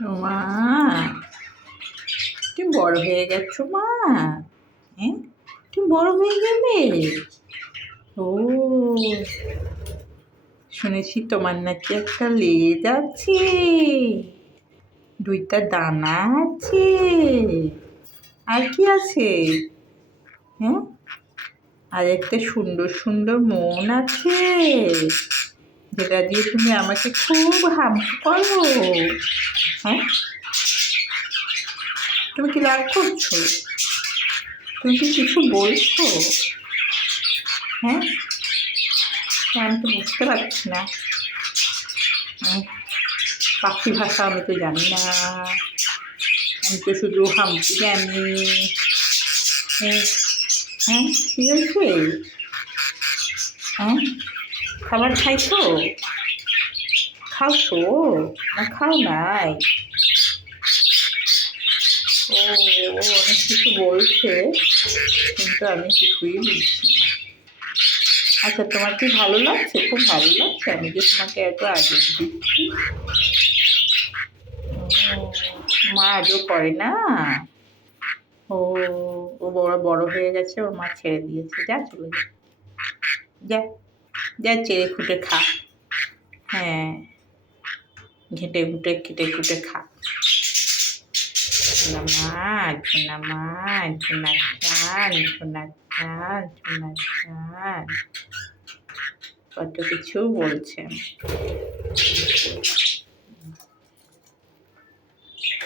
মা, তুমি বড় হয়ে গেছো মা। হ্যাঁ, তুমি বড় হয়ে গেলে। ও, শুনেছি তোমার নাকি একটা লেজ আছে, দুইটা ডানা আছে, আর কি আছে? হ্যাঁ, আর একটা সুন্দর সুন্দর মন আছে, যেটা দিয়ে তুমি আমাকে খুব হাম্পু করো। হ্যাঁ, তুমি কি রাগ করছো? তুমি কি কিছু বলছো? হ্যাঁ, আমি তো বুঝতে পারছি না। পাখি ভাষা আমি তো জানি না, আমি তো শুধু হাম্পু জানি। হ্যাঁ, হ্যাঁ, কি হয়েছে? হ্যাঁ, খাবার খাইছো? খাওছো না খাও নাই? ও, অনেক কিছু বলছে, কিন্তু আমি কিছুই বুঝছি না। আচ্ছা, তোমার কি ভালো লাগছে? খুব ভালো লাগছে আমি যে তোমাকে এত আদর দিচ্ছি? ও, মা আদর করে না? ও, ও বড় বড় হয়ে গেছে, ওর মা ছেড়ে দিয়েছে, যা চলে যা, যা, যা চেড়ে খুঁটে খা। হ্যাঁ, ঘেটে ঘুটে খেটে খুঁটে খা। সোনা মা, সোনা চান, সোনা চান, সোনা চান, কত কিছু বলছেন।